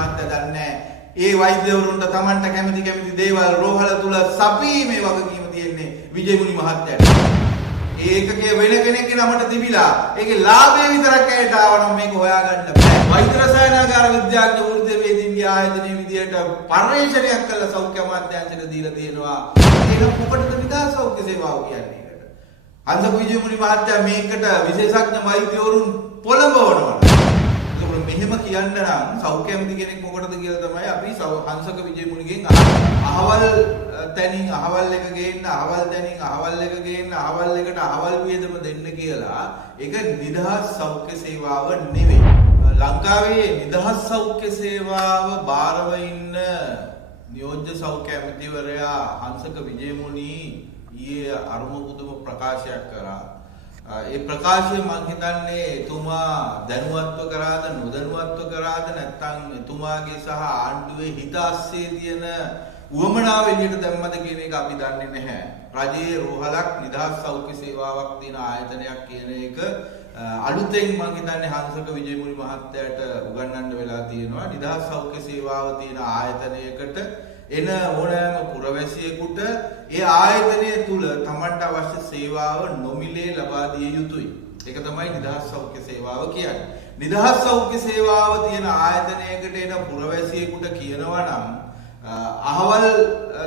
මහත්තයා දන්නේ ඒ වෛද්‍යවරුන්ට Tamanට කැමති දේවල් රෝහල තුල සපීමේ වගකීම තියෙන්නේ විජේමුනි මහත්තයාට. ඒකකේ වෙන කෙනෙක්ගේ නමට තිබිලා ඒකේ ලාභය විතරක් ඇයට ආවනම් මේක හොයාගන්න බෑ. වෛද්‍ය රසායනාගාර විද්‍යාඥ වෘත්තීයගේ ආයතනයේ විදියට පරිශ්‍රණයක් කළ සෞඛ්‍ය අමාත්‍යාංශයට දීලා තියෙනවා. ඒක මොකටද නිදහස් සෞඛ්‍ය සේවාව කියන්නේ ඒකට. අංශක විජේමුනි මහත්තයා මේකට විශේෂඥ වෛද්‍යවරුන් පොළඹවනවා. ඒක මෙහෙම කියන්න නම් සෞඛ්‍ය ඇමති කෙනෙක් මොකටද කියලා තමයි අපි අංශක විජේමුනිගෙන් අහවල් තැනින් අහවල් එක ගේන්න, අහවල් තැනින් අහවල් එක ගේන්න, අහවල් එකට අහවල් වියදම දෙන්න කියලා. ඒක නිදහස් සෞඛ්‍ය සේවාව නෙවෙයි. ලංකාවේ නිදහස් සෞඛ්‍ය සේවාව බාරව ඉන්න නියෝජ්‍ය සෞඛ්‍ය ඇමතිවරයා හංසක විජේමුනි ඊයේ අරුම පුදුම ප්‍රකාශයක් කරා. ඒ ප්‍රකාශය මම හිතන්නේ එතුමා දැනුවත්ව කරාද නොදැනුවත්ව කරාද නැත්නම් එතුමාගේ සහ ආණ්ඩුවේ හිත අස්සේ තියෙන උවමනාව එළියට දැම්මද කියන එක අපි දන්නේ නැහැ. රජයේ රෝහලක් නිදහස් සෞඛ්‍ය සේවාවක් තියෙන ආයතනයක් කියන එක අලුතෙන් මම හිතන්නේ හංසක විජේමුනි මහත්තයාට උගන්වන්න වෙලා තියෙනවා. නිදහස් සෞඛ්‍ය සේවාව තියෙන ආයතනයකට එන ඕනෑම පුරවැසියෙකුට ඒ ආයතනය තුල තමන්ට අවශ්‍ය සේවාව නොමිලේ ලබා දිය යුතුයි. ඒක තමයි නිදහස් සෞඛ්‍ය සේවාව කියන්නේ. නිදහස් සෞඛ්‍ය සේවාව තියෙන ආයතනයකට එන පුරවැසියෙකුට කියනවා නම් අහවල්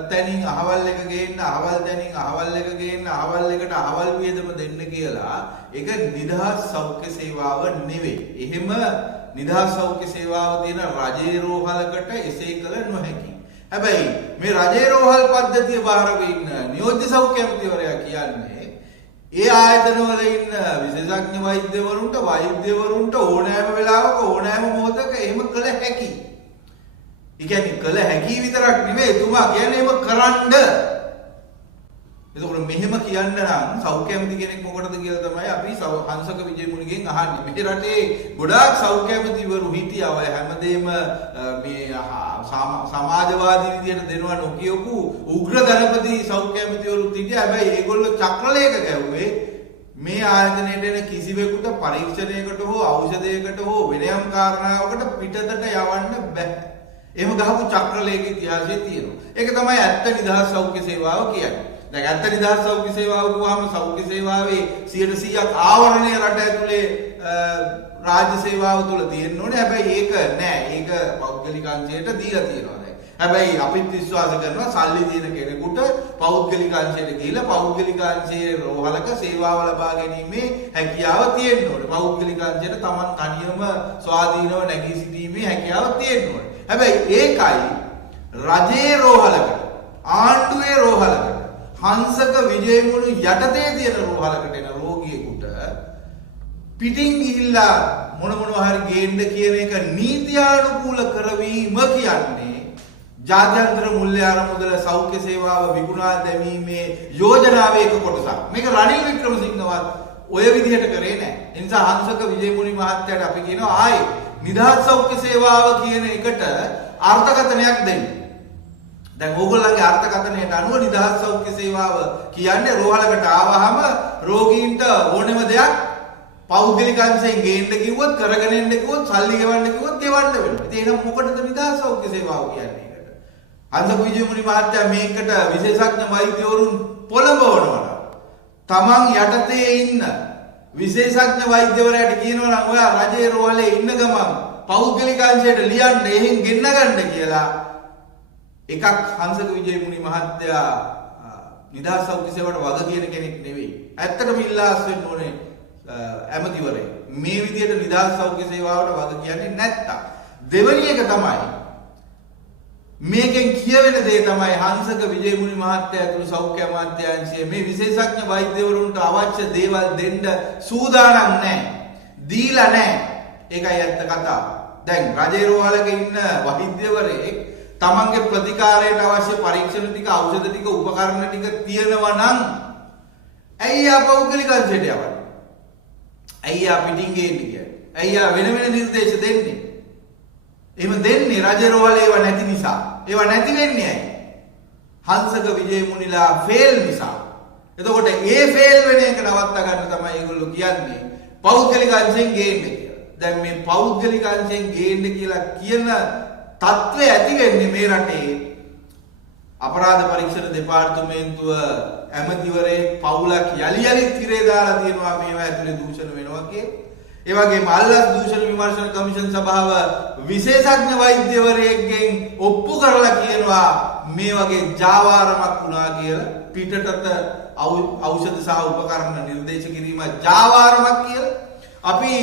තැනින් අහවල් එක ගේන්න, අහවල් තැනින් අහවල් එක ගේන්න, අහවල් එකට අහවල් වියදම දෙන්න කියලා. ඒක නිදහස් සෞඛ්‍ය සේවාව නෙවෙයි. එහෙම නිදහස් සෞඛ්‍ය සේවාව තියෙන රජයේ රෝහලකට එසේ කළ නොහැකි. හැබැයි මේ රජයේ රෝහල් පද්ධතිය බාරව ඉන්න නියෝජ්‍ය සෞඛ්‍ය ඇමතිවරයා කියන්නේ ඒ ආයතනවල ඉන්න විශේෂඥ වෛද්‍යවරුන්ට ඕනෑම වෙලාවක ඕනෑම මොහොතක එහෙම කළ හැකි. ඒ කියන්නේ කළ හැකි විතරක් නෙවෙයි එතුමා කියන්නේ එහෙම කරන්න. එතකොට මෙහෙම කියන්න නම් සෞඛ්‍ය ඇමති කෙනෙක් මොකටද කියලා තමයි අපි හංසක විජේමුනිගෙන් අහන්නේ. මේ රටේ ගොඩාක් සෞඛ්‍ය ඇමතිවරු හිටියා. ඔය හැමදේම මේ සමාජවාදී විදියට දෙනවා නොකියපු උග්‍ර ධනපති සෞඛ්‍ය ඇමතිවරුත් හිටියා. හැබැයි ඒගොල්ලෝ චක්‍රලේඛ ගැව්වේ මේ ආයතනයට එන කිසිවෙකුට පරීක්ෂණයකට හෝ ඖෂධයකට හෝ වෙනයම් කාරණාවකට පිටතට යවන්න බෑ. එහෙම ගහපු චක්‍රලේඛ ඉතිහාසයේ තියෙනවා. ඒක තමයි ඇත්ත නිදහස් සෞඛ්‍ය සේවාව කියන්නේ. දැන් ඇත්ත නිදහස් සෞඛ්‍ය සේවාව කියවම සෞඛ්‍ය සේවාවේ 100%ක් ආවරණය රට ඇතුලේ රාජ්‍ය සේවාව තුල තියෙන්න ඕනේ. හැබැයි ඒක නෑ. ඒක පෞද්ගලික අංශයට දීලා තියෙනවා දැන්. හැබැයි අපිත් විශ්වාස කරනවා සල්ලි තියෙන කෙනෙකුට පෞද්ගලික අංශයට ගිහිල්ලා පෞද්ගලික අංශයේ රෝහලක සේවාව ලබා ගැනීමේ හැකියාව තියෙන්න ඕනේ. පෞද්ගලික අංශයට Taman තනියම ස්වාධීනව නැගී සිටීමේ හැකියාව තියෙන්න ඕනේ. හැබැයි ඒකයි රජයේ රෝහලකට ආණ්ඩුවේ රෝහලකට හංසක විජේමුනි යටතේ තියෙන රෝහලකට එන රෝගියෙකුට පිටින් ගිහිල්ලා මොනවා හරි ගේන්න කියන එක නීත්‍යානුකූල කරවීම කියන්නේ ජාත්‍යන්තර මුල්‍ය ආරමුදල සෞඛ්‍ය සේවාව විකුණා දැමීමේ යෝජනාවේ එක කොටසක්. මේක රනිල් වික්‍රමසිංහවත් ඔය විදිහට කරේ නැහැ. ඒ නිසා හංසක විජේමුනි මහත්තයාට අපි කියනවා ආයේ නිදහස් සෞඛ්‍ය සේවාව කියන එකට අර්ථකථනයක් දෙන්න. දැන් ඕගොල්ලන්ගේ අර්ථකථනයට අනුව නිදහස් සෞඛ්‍ය සේවාව කියන්නේ රෝහලකට ආවහම රෝගීන්ට ඕනෙම දෙයක් පෞද්ගලික අංශයෙන් ගේන්න කිව්වොත් කරගෙන එන්න කිව්වොත් සල්ලි ගෙවන්න කිව්වොත් ගෙවන්න වෙනවා. ඉතින් එහෙනම් මොකටද නිදහස් සෞඛ්‍ය සේවාව කියන්නේ ඒකට? හංසක විජේමුනි මහත්තයා මේකට විශේෂඥ වෛද්‍යවරුන් පොළඹවනවා. තමන් යටතේ ඉන්න විශේෂඥ වෛද්‍යවරයාට කියනවා නම් ඔයා රජයේ රෝහලේ ඉන්න ගමන් පෞද්ගලික අංශයට ලියන්න එහෙන් ගෙන්න ගන්න කියලා එකක් හංසක විජේමුනි මහත්තයා නිදහස් සෞඛ්‍ය සේවාවට වග කියන කෙනෙක් නෙවෙයි. ඇත්තටම ඉල්ලාස් වෙන්න ඕනේ ඇමතිවරේ. මේ විදිහට නිදහස් සෞඛ්‍ය සේවාවට වග කියන්නේ නැත්තම්. දෙවෙනි එක තමයි මේකෙන් කියවෙන දේ තමයි හංසක විජේමුනි මහත්තයා ඇතුළු සෞඛ්‍ය අමාත්‍යාංශයේ මේ විශේෂඥ වෛද්‍යවරුන්ට අවශ්‍ය දේවල් දෙන්න සූදානම් නැහැ. දීලා නැහැ. ඒකයි ඇත්ත කතාව. දැන් රජේ රෝහලක ඉන්න වෛද්‍යවරයෙක් තමන්ගේ ප්‍රතිකාරයට අවශ්‍ය පරීක්ෂණ ටික, ඖෂධ ටික, උපකරණ ටික තියෙනවා නම් ඇයි ආ පෞද්ගලික අංශයට යවන්නේ? ඇයි ආ පිටින් ගේන්නේ කියන්නේ? ඇයි ආ වෙන වෙන නිර්දේශ දෙන්නේ? එහෙම දෙන්නේ රජේ රෝහලේ ඒවා නැති නිසා. ඒවා නැති වෙන්නේ ඇයි? හංසක විජේමුනිලා ෆේල් නිසා. එතකොට ඒ ෆේල් වෙන එක නවත්ත ගන්න තමයි ඒගොල්ලෝ කියන්නේ පෞද්ගලික අංශයෙන් ගේන්න කියලා. දැන් මේ පෞද්ගලික අංශයෙන් ගේන්න කියලා කියන තත්ත්වය ඇති වෙන්නේ මේ රටේ අපරාධ පරීක්ෂණ දෙපාර්තමේන්තුව ඇමතිවරේ පවුලක් යලි යලිත් තිරේ දාලා තියෙනවා මේවා ඇතුලේ දූෂණ වෙනවා කියලා. ඒ වගේම අල්ලස් දූෂණ විමර්ශන කමිෂන් සභාව විශේෂඥ වෛද්‍යවරයෙක්ගෙන් ඔප්පු කරලා කියනවා මේ වගේ ජාවාරමක් වුණා කියලා. පිටතට ඖෂධ සහ උපකරණ නිර්දේශ කිරීම ජාවාරමක් කියලා. අපි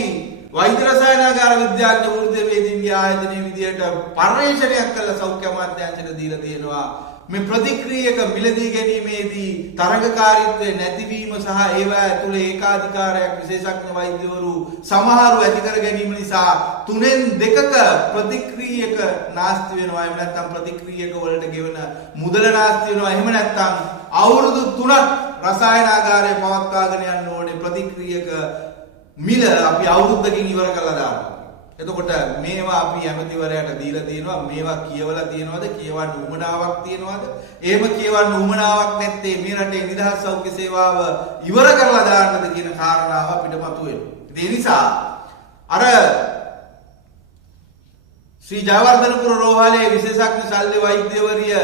වෛද්‍ය රසායනාගාර විද්‍යාඥ වෘත්තීය වේදිකේ ආයතනයේ විදියට පර්යේෂණයක් කළ සෞඛ්‍ය අමාත්‍යාංශයට දීලා තියෙනවා. මේ ප්‍රතික්‍රියක මිලදී ගැනීමේදී තරඟකාරීත්වය නැතිවීම සහ ඒවා ඇතුලේ ඒකාධිකාරයක් විශේෂඥ වෛද්‍යවරු සමහරව ඇති කර ගැනීම නිසා 3/2ක ප්‍රතික්‍රියක නාස්ති වෙනවා. එහෙම නැත්නම් ප්‍රතික්‍රියක වලට ගෙවන මුදල නාස්ති වෙනවා. එහෙම නැත්නම් අවුරුදු 3ක් රසායනාගාරය පවත්වාගෙන යන්න ඕනේ ප්‍රතික්‍රියක මිල අපි අවුරුද්දකින් ඉවර කළා දානවා. එතකොට මේවා අපි ඇමතිවරයාට දීලා තියෙනවා. මේවා කියවලා තියෙනවද? කියවන්න උවමනාවක් තියෙනවද? එහෙම කියවන්න උවමනාවක් නැත්තේ මේ රටේ නිදහස් සෞඛ්‍ය සේවාව ඉවර කරලා දාන්නද කියන කාරණාව අපිට මතුවෙනවා. ඒ නිසා අර ශ්‍රී ජයවර්ධනපුර රෝහලේ විශේෂඥ ශල්‍ය වෛද්‍යවරිය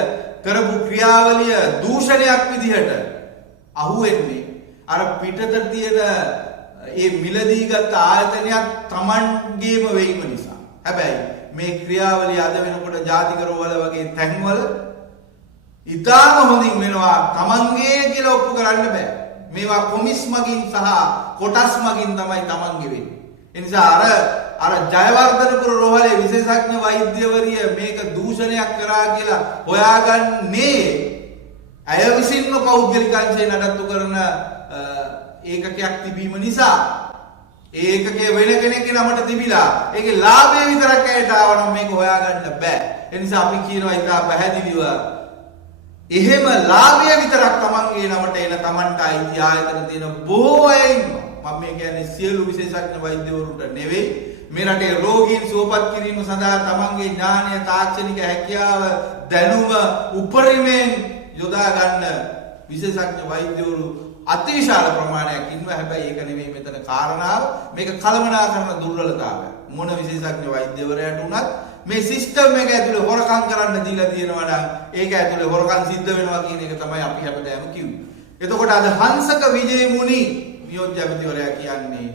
කරපු ක්‍රියාවලිය දූෂණයක් විදිහට අහුවෙන්නේ අර පිටතට තියෙන ඒ මිලදී ගත්ත ආයතනයක් Tamanගේම වෙයිම නිසා. හැබැයි මේ ක්‍රියාවලිය අද වෙනකොට ජාතික රෝහල වගේ තැන්වල ඉතාම හොඳින් වෙනවා. Tamanගේ කියලා ඔප්පු කරන්න බෑ. මේවා කොමිස් මගින් සහ කොටස් මගින් තමයි Tamanගේ වෙන්නේ. ඒ නිසා අර ජයවර්ධනපුර රෝහලේ විශේෂඥ වෛද්‍යවරිය මේක දූෂණයක් කරා කියලා හොයාගන්නේ අය විසින්ම පෞද්ගලික අංශයෙන් නඩත්තු කරන ඒකකයක් තිබීම නිසා ඒකකයේ වෙන කෙනෙක්ගේ නමට තිබිලා ඒකේ ලාභය විතරක් ඇයට ආවනම් මේක හොයාගන්න බෑ. ඒ නිසා අපි කියනවා ඉතා පැහැදිලිව එහෙම ලාභය විතරක් Tamanගේ නමට එන Tamanට අයිති ආයතන තියෙන බොහෝ අය ඉන්නවා. මම මේ කියන්නේ සියලු විශේෂඥ වෛද්‍යවරුන්ට නෙවෙයි. මේ රටේ රෝගීන් සුවපත් කිරීම සඳහා Tamanගේ ඥානය, තාක්ෂණික හැකියාව, දැනුම උපරිමයෙන් යොදා ගන්න විශේෂඥ වෛද්‍යවරු අතිවිශාල ප්‍රමාණයක් ඉන්නවා. හැබැයි ඒක නෙමෙයි මෙතන කාරණාව. මේක කළමනාකරන දුර්වලතාවය. මොන විශේෂඥ වෛද්‍යවරයාට වුණත් මේ සිස්ටම් එක ඇතුලේ හොරකම් කරන්න දීලා තියෙනවා නම් ඒක ඇතුලේ හොරකම් සිද්ධ වෙනවා කියන එක තමයි අපි හැමදාම කිව්වේ. එතකොට අද හංසක විජේමුනි නියෝජ්‍ය ඇමතිවරයා කියන්නේ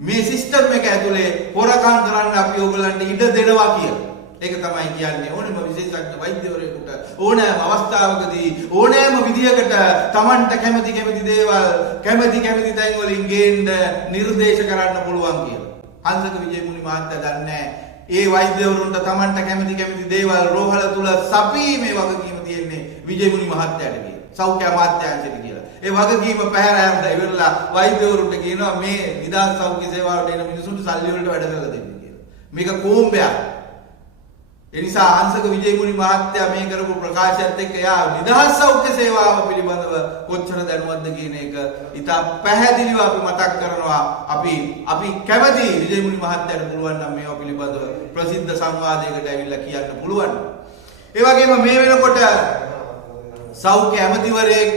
මේ සිස්ටම් එක ඇතුලේ හොරකම් කරන්න අපි ඕගොල්ලන්ට ඉඩ දෙනවා කියලා. ඒක තමයි කියන්නේ ඕනෑම විශේෂඥ වෛද්‍යවරයෙකුට ඕනෑම අවස්ථාවකදී ඕනෑම විදියකට Tamanට කැමති දේවල් කැමති තැන් වලින් ගේන්න නිර්දේශ කරන්න පුළුවන් කියලා. හංසක විජේමුනි මහත්තයා දන්නේ ඒ වෛද්‍යවරුන්ට Tamanට කැමති දේවල් රෝහල තුල සපීමේ වගකීම තියෙන්නේ විජේමුනි මහත්තයාට කියලා. සෞඛ්‍ය අමාත්‍යාංශයට කියලා. ඒ වගකීම පැහැර හැරලා ඉවරලා වෛද්‍යවරුන්ට කියනවා මේ නිදහස් සෞඛ්‍ය සේවාවට එන මිනිසුන්ට සල්ලි වලට වැඩ කරලා දෙන්න කියලා. මේක කොම්බයක්. එනිසා හංසක විජේමුනි මහත්තයා මේ කරපු ප්‍රකාශයත් එක්ක එයා නිදහස් සෞඛ්‍ය සේවාව පිළිබඳව කොච්චර දැනුවත්ද කියන එක ඉතා පැහැදිලිව අපි මතක් කරනවා. අපි කැමති විජේමුනි මහත්තයාට පුළුවන් නම් මේවා පිළිබඳව ප්‍රසිද්ධ සංවාදයකට ඇවිල්ලා කියන්න පුළුවන්. ඒ වගේම මේ වෙනකොට සෞඛ්‍ය ඇමතිවරයෙක්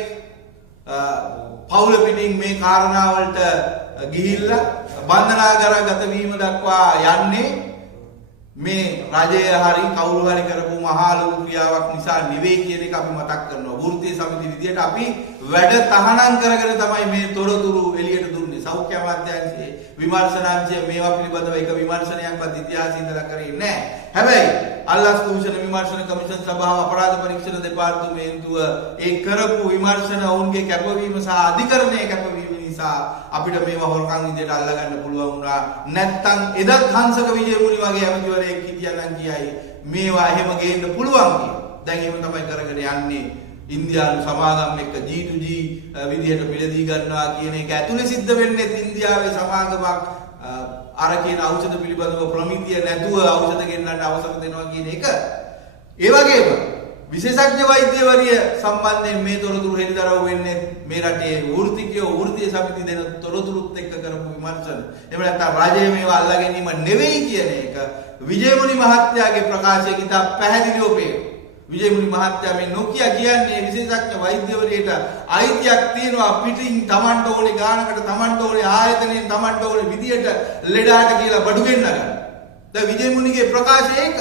පවුල පිටින් මේ කාරණාවලට ගිහිල්ලා බන්ධනාගාරගත වීම දක්වා යන්නේ මේ රජය හරි කවුරු හරි කරපු මහා ලොකු ක්‍රියාවක් නිසා නෙවෙයි කියන එක අපි මතක් කරනවා. වෘත්තීය සමිති විදියට අපි වැඩ තහනම් කරගෙන තමයි මේ තොරතුරු එළියට දුන්නේ. සෞඛ්‍ය අමාත්‍යාංශයේ විමර්ශනාංශය මේවා පිළිබඳව එක විමර්ශනයක්වත් ඉතිහාසයේ ඉඳලා කරේ නැහැ. හැබැයි අල්ලස් දූෂණ විමර්ශන කමිෂන් සභාව අපරාධ පරීක්ෂණ දෙපාර්තමේන්තුව ඒ කරපු විමර්ශන ඔවුන්ගේ කැපවීම සහ අධිකරණයේ කැපවීම නිසා අපිට මේවා හොරකම් විදියට අල්ලගන්න පුළුවන් වුණා. නැත්තම් එදත් හංසක විජේමුනි වගේ ඇමතිවරයෙක් හිටියනම් කියයි මේවා එහෙම ගේන්න පුළුවන් කියලා. දැන් එහෙම තමයි කරගෙන යන්නේ. ඉන්දියානු සමාගම් එක්ක G2G විදියට මිලදී ගන්නවා කියන එක ඇතුලේ සිද්ධ වෙන්නේ ඉන්දියාවේ සමාගමක් අර කියන ඖෂධ පිළිබඳව ප්‍රමිතිය නැතුව ඖෂධ ගෙන්නන්න අවසර දෙනවා කියන එක. ඒ වගේම විශේෂඥ වෛද්‍යවරිය සම්බන්ධයෙන් මේ තොරතුරු හෙළිදරව් වෙන්නේ මේ රටේ වෘත්තීය සමිති දෙන තොරතුරුත් එක්ක කරපු විමර්ශන. එහෙම නැත්නම් රජය මේවා අල්ලා ගැනීම නෙවෙයි කියන එක විජේමුනි මහත්තයාගේ ප්‍රකාශයෙන් ඉතා පැහැදිලිව පේනවා. විජේමුනි මහත්තයා මේ නොකිය කියන්නේ විශේෂඥ වෛද්‍යවරියට අයිතියක් තියෙනවා පිටින් Tamanට ඕනේ ගානකට Tamanට ඕනේ ආයතනයෙන් Tamanට ඕනේ විදියට ලෙඩාට කියලා බඩු ගෙන්න ගන්න. දැන් විජේමුනිගේ ප්‍රකාශය ඒක.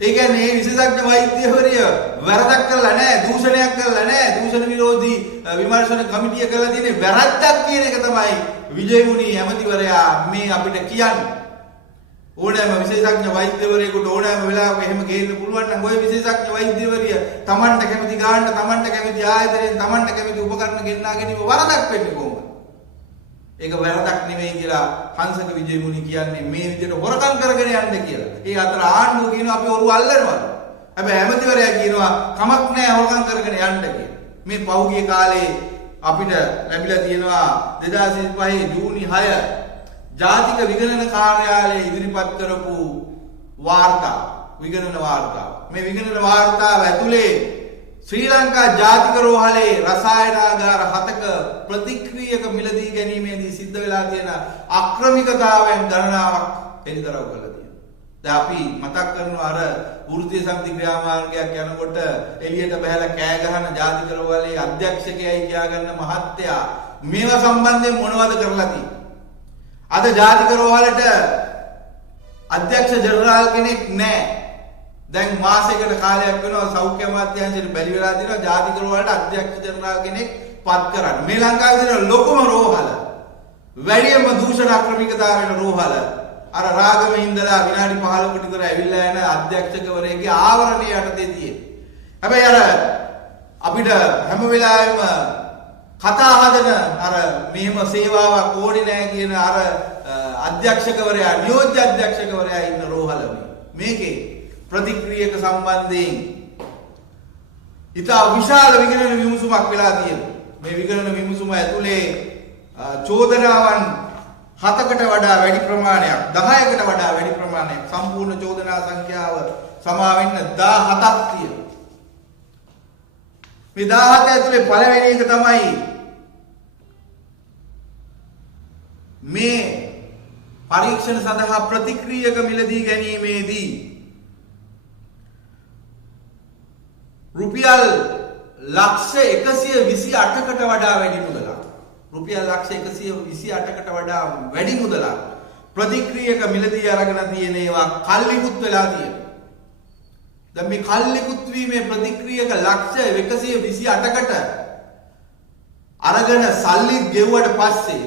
ඒ කියන්නේ මේ විශේෂඥ වෛද්‍යවරිය වැරදක් කරලා නැහැ, දූෂණයක් කරලා නැහැ, දූෂණ විරෝධී විමර්ශන කමිටිය කරලා තියෙන්නේ වැරද්දක් කියන එක තමයි විජේමුනි ඇමතිවරයා මේ අපිට කියන්නේ. ඕනෑම විශේෂඥ වෛද්‍යවරයෙකුට ඕනෑම වෙලාවක එහෙම ගේන්න පුළුවන් නම් ওই විශේෂඥ වෛද්‍යවරිය Tamanට කැමති ගාන්න, Tamanට කැමති ආයතනයෙන්, Tamanට කැමති උපකරණ ගෙන්නා ගැනීම වරදක් වෙන්නේ කොහොමද? ඒක වැරදක් නෙමෙයි කියලා හංසක විජේමුනි කියන්නේ මේ විදිහට හොරකම් කරගෙන යන්න කියලා. ඒ අතර ආණ්ඩුව කියනවා අපි ඔරුව අල්ලනවා. හැබැයි ඇමතිවරයා කියනවා කමක් නැහැ හොරකම් කරගෙන යන්න කියලා. මේ පහුගිය කාලේ අපිට ලැබිලා තියෙනවා 2025 ජූනි 6 ජාතික විගණන කාර්යාලය ඉදිරිපත් කරපු වාර්තාව, විගණන වාර්තාව. මේ විගණන වාර්තාව ඇතුලේ ශ්‍රී ලංකා ජාතික රෝහලේ රසායනාගාර 7ක ප්‍රතික්‍රියක මිලදී ගැනීමේදී සිද්ධ වෙලා තියෙන අක්‍රමිකතාවයන් ගණනාවක් එළිදරව් කරලා තියෙනවා. දැන් අපි මතක් කරනවා අර වෘත්තීය සමිති ක්‍රියාමාර්ගයක් යනකොට එළියට බහැලා කෑ ගහන ජාතික රෝහලේ අධ්‍යක්ෂකයයි කියාගන්න මහත්තයා මේවා සම්බන්ධයෙන් මොනවද කරලා තියෙන්නේ? අද ජාතික රෝහලට අධ්‍යක්ෂ ජනරාල් කෙනෙක් නැහැ. දැන් මාසයකට කාලයක් වෙනවා සෞඛ්‍ය අමාත්‍යාංශයට බැරි වෙලා තියෙනවා ජාතික රෝහලට අධ්‍යක්ෂ ජනරාල් කෙනෙක් පත් කරන්න. මේ ලංකාවේ තියෙන ලොකුම රෝහල, වැඩිම දූෂණ අක්‍රමිකතාව වෙන රෝහල. අර රාගමේ ඉඳලා විනාඩි 15කට විතර ඇවිල්ලා යන අධ්‍යක්ෂකවරයෙක්ගේ ආවරණය යටතේ තියෙන. හැබැයි අර අපිට හැම වෙලාවෙම කතා හදන අර මෙහෙම සේවාවක් ඕනේ නැහැ කියන අර අධ්‍යක්ෂකවරයා, නියෝජ්‍ය අධ්‍යක්ෂකවරයා ඉන්න රෝහල මේකේ ප්‍රතික්‍රියක සම්බන්ධයෙන් ඉතා විශාල විගණන විමසුමක් වෙලා තියෙනවා. මේ විගණන විමසුම ඇතුලේ චෝදනාවන් 7කට වඩා වැඩි ප්‍රමාණයක්, 10කට වඩා වැඩි ප්‍රමාණයක්, සම්පූර්ණ චෝදනා සංඛ්‍යාව සමා වෙන්න 17ක් තියෙනවා. මේ 17 ඇතුලේ පළවෙනි එක තමයි මේ පරීක්ෂණ සඳහා ප්‍රතික්‍රියක මිලදී ගැනීමේදී රුපියල් ලක්ෂ 128කට වඩා වැඩි මුදලක්, රුපියල් ලක්ෂ 128කට වඩා වැඩි මුදලක් ප්‍රතික්‍රියක මිලදී අරගෙන තියෙන ඒවා කල්ලිකුත් වෙලා තියෙනවා. දැන් මේ කල්ලිකුත් වීමේ ප්‍රතික්‍රියක ලක්ෂ 128කට අරගෙන සල්ලි ගෙවුවට පස්සේ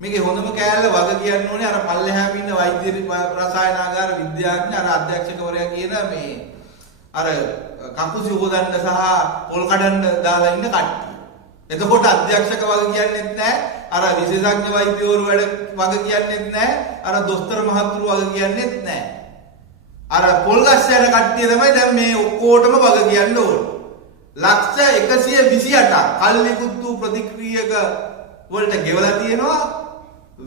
මේකේ හොඳම කෑල්ල වග කියන්න ඕනේ අර පල්ලෙහාම ඉන්න වෛද්‍ය රසායනාගාර විද්‍යාඥ අර අධ්‍යක්ෂකවරයා කියන මේ අර කකුසි හොදන්න සහ පොල් කඩන්න දාලා ඉන්න කට්ටිය. එතකොට අධ්‍යක්ෂක වග කියන්නෙත් නැහැ, අර විශේෂඥ වෛද්‍යවරු වග කියන්නෙත් නැහැ, අර දොස්තර මහතුරු වග කියන්නෙත් නැහැ. අර පොල් ගස් යන කට්ටිය තමයි දැන් මේ ඔක්කොටම වග කියන්න ඕන. ලක්ෂ 128ක් කල්ලිකුත් වූ ප්‍රතික්‍රියක වලට ගෙවලා තියෙනවා,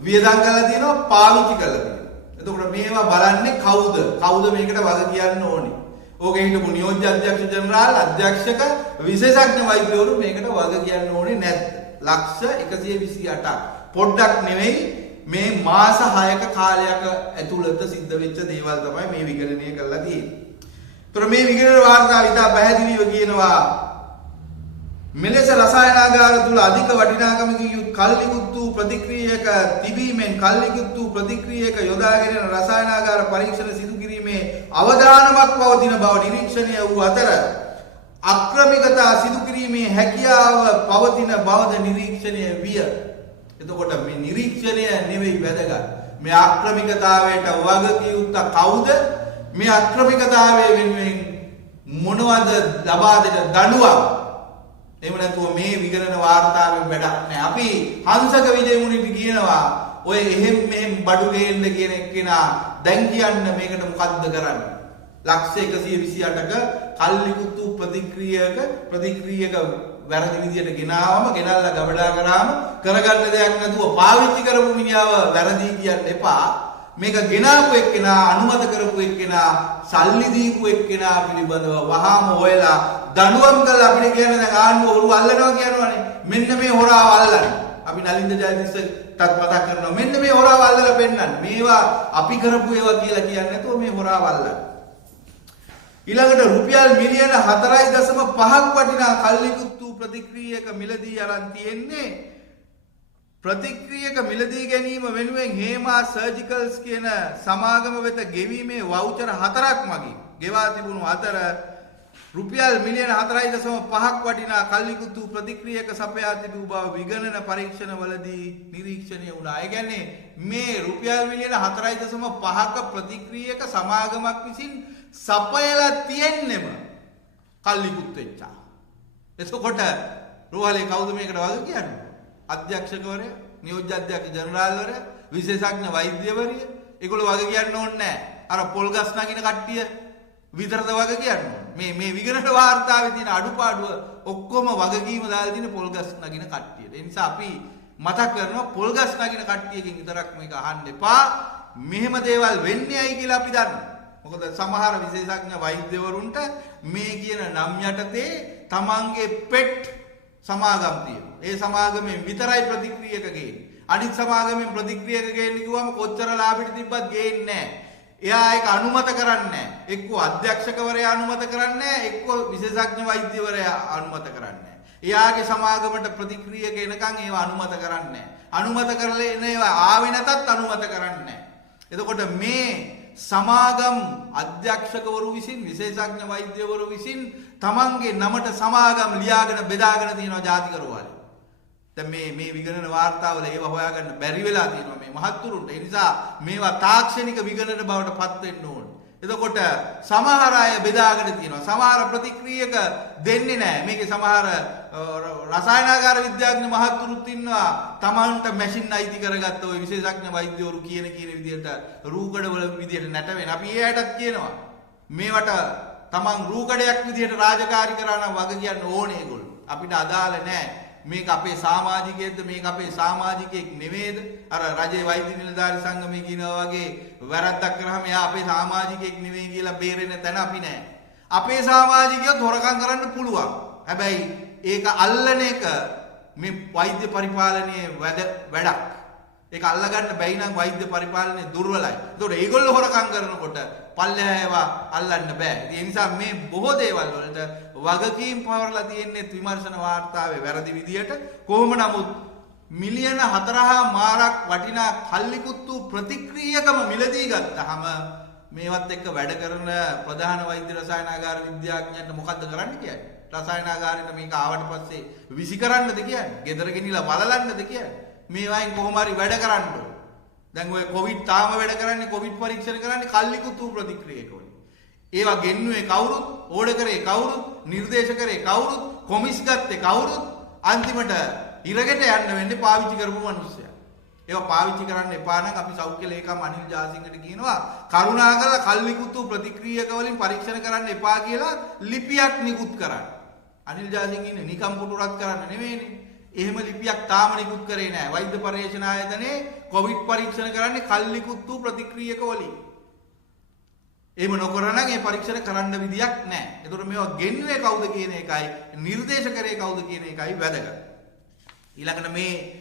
වියදම් කරලා තියෙනවා, පාවිච්චි කරලා තියෙනවා. එතකොට මේවා බලන්නේ කවුද? කවුද මේකට වග කියන්න ඕනේ? ඕකේ හිටපු නියෝජ්‍ය අධ්‍යක්ෂ ජනරාල්, අධ්‍යක්ෂක, විශේෂඥ වෛද්‍යවරු මේකට වග කියන්න ඕනේ නැද්ද? ලක්ෂ 128ක්. පොඩ්ඩක් නෙවෙයි, මේ මාස 6ක කාලයක ඇතුළත සිද්ධ වෙච්ච දේවල් තමයි මේ විගණනය කරලා තියෙන්නේ. ඒතර මේ විගණන වාර්තාව ඉතා පැහැදිලිව කියනවා මෙලෙස රසායනාගාර තුල අධික වටිනාකමකින් යුත් කල්ලිකුත් වූ ප්‍රතික්‍රියක තිබීමෙන් කල්ලිකුත් වූ ප්‍රතික්‍රියක යොදාගෙන රසායනාගාර පරීක්ෂණ සිදු කිරීමේ අවදානමක් පවතින බව නිරීක්ෂණය වූ අතර අක්‍රමිකතා සිදු කිරීමේ හැකියාව පවතින බවද නිරීක්ෂණය විය. එතකොට මේ නිරීක්ෂණය නෙවෙයි වැදගත්. මේ අක්‍රමිකතාවයට වග කිය යුත්තා කවුද? මේ අක්‍රමිකතාවය වෙනුවෙන් මොනවද ලබා දෙන දඬුවම්? එහෙම නැතුව මේ විගණන වාර්තාවෙන් වැඩක් නැහැ. අපි හංසක විජේමුනිට කියනවා ඔය එහෙම් මෙහෙම් බඩු ගේන්න කියන එක්කෙනා දැන් කියන්න මේකට මොකද්ද කරන්නේ? ලක්ෂ 128ක කල්ලිකුත් වූ ප්‍රතික්‍රියක වැරදි විදියට ගෙනාවම ගෙනල්ලා ගබඩා කරාම කරගන්න දෙයක් නැතුව පාවිච්චි කරපු මිනිහව වැරදි කියන්න එපා. මේක ගෙනාපු එක්කෙනා, අනුමත කරපු එක්කෙනා, සල්ලි දීපු එක්කෙනා පිළිබඳව වහාම හොයලා දඬුවම් කරලා අපිට කියන්නේ දැන් ආණ්ඩුව හොරු අල්ලනවා කියනවනේ. මෙන්න මේ හොරාව අල්ලන්න. අපි නලින්ද ජයතිස්සටත් මතක් කරනවා මෙන්න මේ හොරාව අල්ලලා පෙන්නන්න. මේවා අපි කරපු ඒවා කියලා කියන්නේ නැතුව මේ හොරාව අල්ලන්න. ඊළඟට රුපියල් මිලියන 4.5ක් වටිනා කල්ලිකුත් වූ ප්‍රතික්‍රියක මිලදී අරන් තියෙන්නේ ප්‍රතික්‍රියක මිලදී ගැනීම වෙනුවෙන් හේමා සර්ජිකල්ස් කියන සමාගම වෙත ගෙවීමේ වවුචර් 4ක් මගින් ගෙවා තිබුණු අතර රුපියල් මිලියන 4.5ක් වටිනා කල්ලිකුතු ප්‍රතික්‍රියක සපයා තිබූ බව විගණන පරීක්ෂණවලදී නිරීක්ෂණය වුණා. ඒ කියන්නේ මේ රුපියල් මිලියන 4.5ක ප්‍රතික්‍රියක සමාගමක් විසින් සපයලා තියෙන්නෙම කල්ලිකුත් වෙච්චා. එතකොට රෝහලේ කවුද මේකට වග කියන්නේ? අධ්‍යක්ෂකවරයා, නියෝජ්‍ය අධ්‍යක්ෂ ජනරාල්වරයා, විශේෂඥ වෛද්‍යවරිය. ඒගොල්ලෝ වග කියන්න ඕනේ නැහැ. අර පොල් ගස් නගින කට්ටිය විතරද වග කියන්නේ. මේ විගණන වාර්තාවේ තියෙන අඩුපාඩුව ඔක්කොම වගකීම දාලා තියෙන පොල් ගස් නගින කට්ටියට. ඒ නිසා අපි මතක් කරනවා පොල් ගස් නගින කට්ටියකින් විතරක් මේක අහන්න එපා. මෙහෙම දේවල් වෙන්නේයි කියලා අපි දන්නවා. මොකද සමහර විශේෂඥ වෛද්‍යවරුන්ට මේ කියන නම් යටතේ තමන්ගේ පෙට් සමාගම් තියෙනවා. ඒ සමාගමෙන් විතරයි ප්‍රතික්‍රියක ගේන්නේ. අනිත් සමාගමෙන් ප්‍රතික්‍රියක ගේන්න කිව්වම කොච්චර ලාභෙට තිබ්බත් ගේන්නේ නැහැ. එයා ඒක අනුමත කරන්නේ නැහැ. එක්ක අධ්‍යක්ෂකවරයා අනුමත කරන්නේ නැහැ, එක්ක විශේෂඥ වෛද්‍යවරයා අනුමත කරන්නේ නැහැ. එයාගේ සමාගමට ප්‍රතික්‍රියක එනකන් ඒව අනුමත කරන්නේ නැහැ. අනුමත කරලා එන ඒවා ආවේ නැතත් අනුමත කරන්නේ නැහැ. එතකොට මේ සමාගම් අධ්‍යක්ෂකවරු විසින් විශේෂඥ වෛද්‍යවරු විසින් තමන්ගේ නමට සමාගම් ලියාගෙන බෙදාගෙන තියෙනවා ජාතික රෝහලේ. දැන් මේ විගණන වාර්තාවල ඒව හොයාගන්න බැරි වෙලා තියෙනවා මේ මහත්තුරුන්ට. ඒ නිසා මේවා තාක්ෂණික විගණන බවට පත් වෙන්න ඕන. එතකොට සමහර අය බෙදාගෙන තියෙනවා. සමහර ප්‍රතික්‍රියක දෙන්නේ නැහැ. මේකේ සමහර රසායනාගාර විද්‍යාඥ මහත්තුරුත් ඉන්නවා. තමන්ට මැෂින් අයිති කරගත්ත ওই විශේෂඥ වෛද්‍යවරු කියන විදිහට රූකඩවල විදිහට නැටවෙන. අපි එයාටත් කියනවා මේවට තමන් රූකඩයක් විදිහට රාජකාරී කරා නම් වග කියන්න ඕනේ ඒගොල්ලෝ. අපිට අදාළ නැහැ. මේක අපේ සමාජිකයෙක්ද මේක අපේ සමාජිකයෙක් නෙමෙයිද? අර රජයේ වෛද්‍ය නිලධාරි සංගමයේ කියනවා වගේ වැරද්දක් කරාම එයා අපේ සමාජිකයෙක් නෙමෙයි කියලා බේරෙන්න තැන අපි නැහැ. අපේ සමාජිකයොත් හොරකම් කරන්න පුළුවන්. හැබැයි ඒක අල්ලන එක මේ වෛද්‍ය පරිපාලනයේ වැඩක්. ඒක අල්ලගන්න බැයි නම් වෛද්‍ය පරිපාලනය දුර්වලයි. ඒතකොට ඒගොල්ලෝ හොරකම් කරනකොට පල්ලෙහායව අල්ලන්න බෑ. ඒ නිසා මේ බොහෝ දේවල් වලට වගකීම් පවරලා තියෙන්නේ විමර්ශන වාර්තාවේ වැරදි විදියට. කොහොම නමුත් මිලියන 4.5ක් වටිනා කල්ලිකුත්තු ප්‍රතික්‍රියකම මිලදී ගත්තාම මේවත් එක්ක වැඩ කරන ප්‍රධාන වෛද්‍ය රසායනාගාර විද්‍යාඥයන්ට මොකද්ද කරන්න කියන්නේ? රසායනාගාරයට මේක ආවට පස්සේ විසි කරන්නද කියන්නේ? ගෙදර ගෙනිලා බලලන්නද කියන්නේ? මේවායින් කොහොම හරි වැඩ කරන්න ඕන. දැන් ඔය කොවිඩ් තාම වැඩ කරන්නේ කොවිඩ් පරීක්ෂණ කරන්නේ කල්ලිකුතු ප්‍රතික්‍රියක වලින්. ඒවා ගෙන්නුවේ කවුරුත්, ඕඩර් කරේ කවුරුත්, නිර්දේශ කරේ කවුරුත්, කොමිස් ගත්තේ කවුරුත්, අන්තිමට ඉරගෙට යන්න වෙන්නේ පාවිච්චි කරපු මිනිස්සයා. ඒවා පාවිච්චි කරන්න එපා නම් අපි සෞඛ්‍ය ලේකම් අනිල් ජාසිංහට කියනවා කරුණාකරලා කල්ලිකුතු ප්‍රතික්‍රියක වලින් පරීක්ෂණ කරන්න එපා කියලා ලිපියක් නිකුත් කරන්න. අනිල් ජාසිංහ ඉන්නේ නිකම් පුටු රත් කරන්න නෙමෙයිනේ. එහෙම ලිපියක් තාම නිකුත් කරේ නැහැ. වෛද්‍ය පරීක්ෂණ ආයතනයේ කොවිඩ් පරීක්ෂණ කරන්නේ කල්ලිකුත්තු ප්‍රතික්‍රියක වලින්. එහෙම නොකරනම් ඒ පරීක්ෂණ කරන්න විදියක් නැහැ. ඒතකොට මේවා ගෙන්නුවේ කවුද කියන එකයි, නිර්දේශ කරේ කවුද කියන එකයි වැදගත්. ඊළඟට මේකේ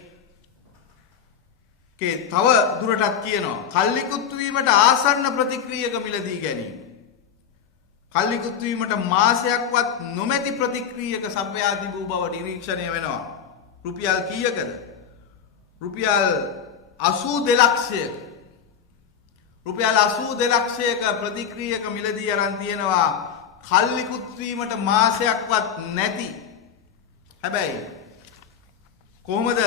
තව දුරටත් කියනවා කල්ලිකුත්තු වීමට ආසන්න ප්‍රතික්‍රියක මිලදී ගැනීම. කල්ලිකුත්තු වීමට මාසයක්වත් නොමැති ප්‍රතික්‍රියක සපයා තිබූ බව නිරීක්ෂණය වෙනවා. රුපියල් කීයකද? රුපියල් 82 ලක්ෂයක. රුපියල් 82 ලක්ෂයක ප්‍රතික්‍රියක මිලදී අරන් තියෙනවා කල්ලිකුත් වීමට මාසයක්වත් නැති. හැබැයි කොහොමද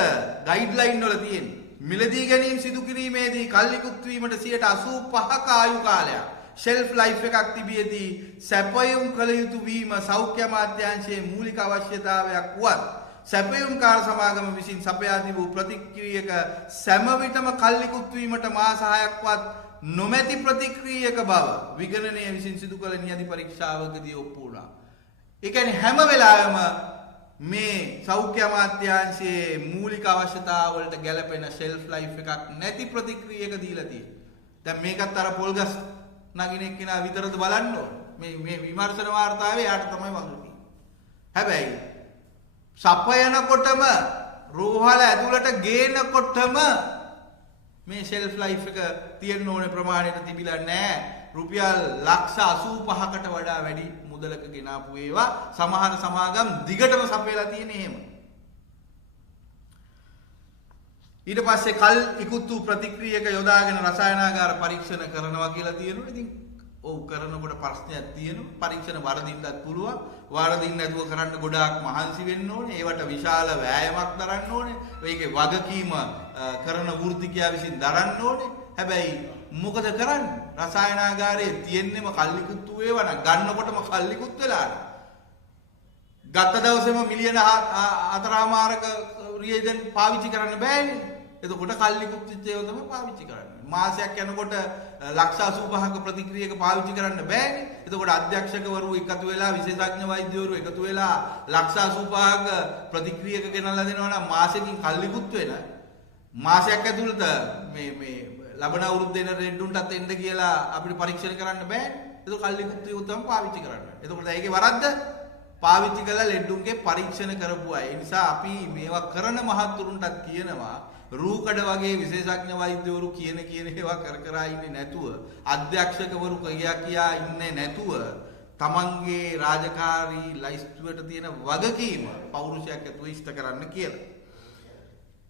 ගයිඩ්ලයින් වල තියෙන්නේ? මිලදී ගැනීම සිදු කිරීමේදී කල්ලිකුත් වීමට 85ක ආයු කාලයක් ෂෙල්ෆ් ලයිෆ් එකක් තිබියදී සැපයුම් කළ යුතු වීම සෞඛ්‍ය අමාත්‍යාංශයේ මූලික අවශ්‍යතාවයක් වුවත් සැපයුම්කාර සමාගම විසින් සපයා තිබූ ප්‍රතික්‍රියක සෑම විටම කල්ලිකුත් වීමට මාස 6ක්වත් නොමැති ප්‍රතික්‍රියක බව විගණනය විසින් සිදු කළ නියති පරීක්ෂාවකදී ඔප්පු වුණා. ඒ කියන්නේ හැම වෙලාවෙම මේ සෞඛ්‍ය අමාත්‍යාංශයේ මූලික අවශ්‍යතාවලට ගැලපෙන ෂෙල්ෆ් ලයිෆ් එකක් නැති ප්‍රතික්‍රියක දීලා තියෙනවා. දැන් මේකත් අර පොල්ගස් නගින එක්කිනා විතරද බලන්න ඕන. මේ විමර්ශන වාර්තාවේ යාට තමයි වගකීම. හැබැයි සපයනකොටම රෝහල ඇතුළට ගේනකොටම මේ ෂෙල්ෆ් ලයිෆ් එක තියෙන්න ඕනේ ප්‍රමාණයට තිබිලා නැහැ. රුපියල් ලක්ෂ 85කට වඩා වැඩි මුදලක ගෙනාපු ඒවා සමහර සමාගම් දිගටම සපයලා තියෙන එහෙම. ඊට පස්සේ කල් ඉක්ුත් වූ ප්‍රතික්‍රියක යොදාගෙන රසායනාගාර පරීක්ෂණ කරනවා කියලා තියෙනවා. ඉතින් ඔව් කරනකොට ප්‍රශ්නයක් තියෙනවා. පරීක්ෂණ වරදින්නත් පුළුවන්. වරදින්න නැතුව කරන්න ගොඩාක් මහන්සි වෙන්න ඕනේ. ඒවට විශාල වෑයමක් දරන්න ඕනේ. ඒකේ වගකීම කරන වෘත්තිකයා විසින් දරන්න ඕනේ. හැබැයි මොකද කරන්නේ? රසායනාගාරයේ තියෙන්නේම කල්ලිකුත් වූ ඒවා නම් ගන්නකොටම කල්ලිකුත් වෙලා නැහැ. ගත්ත දවසේම මිලියන 4.5ක රියේජන් පාවිච්චි කරන්න බෑනේ. එතකොට කල්ලිකුත් වෙච්ච ඒවා තමයි පාවිච්චි කරන්නේ. මාසයක් යනකොට ලක්ෂ 85ක ප්‍රතික්‍රියක පාවිච්චි කරන්න බෑනේ. එතකොට අධ්‍යක්ෂකවරු එකතු වෙලා විශේෂඥ වෛද්‍යවරු එකතු වෙලා ලක්ෂ 85ක ප්‍රතික්‍රියක ගෙනල්ලා දෙනවා නම් මාසෙකින් කල්ලිකුත් වෙන මාසයක් ඇතුළත මේ ලබන අවුරුද්දේ එන රෙඩ්ඩුන්ටත් එන්න කියලා අපිට පරීක්ෂණ කරන්න බෑනේ. ඒක කල්ලිකුත් තමයි පාවිච්චි කරන්න. එතකොට ඒකේ වරද්ද පාවිච්චි කළා ලෙඩ්ඩුන්ගේ පරීක්ෂණ කරපු අය. ඒ නිසා අපි මේවා කරන මහත්තුරුන්ටත් කියනවා රූකඩ වගේ විශේෂඥ වෛද්‍යවරු කියන ඒවා කර ඉන්නේ නැතුව අධ්‍යක්ෂකවරු කියා ඉන්නේ නැතුව තමන්ගේ රාජකාරී ලයිස්තුවට තියෙන වගකීම පෞරුෂයක් ඇතුව ඉෂ්ට කරන්න කියලා.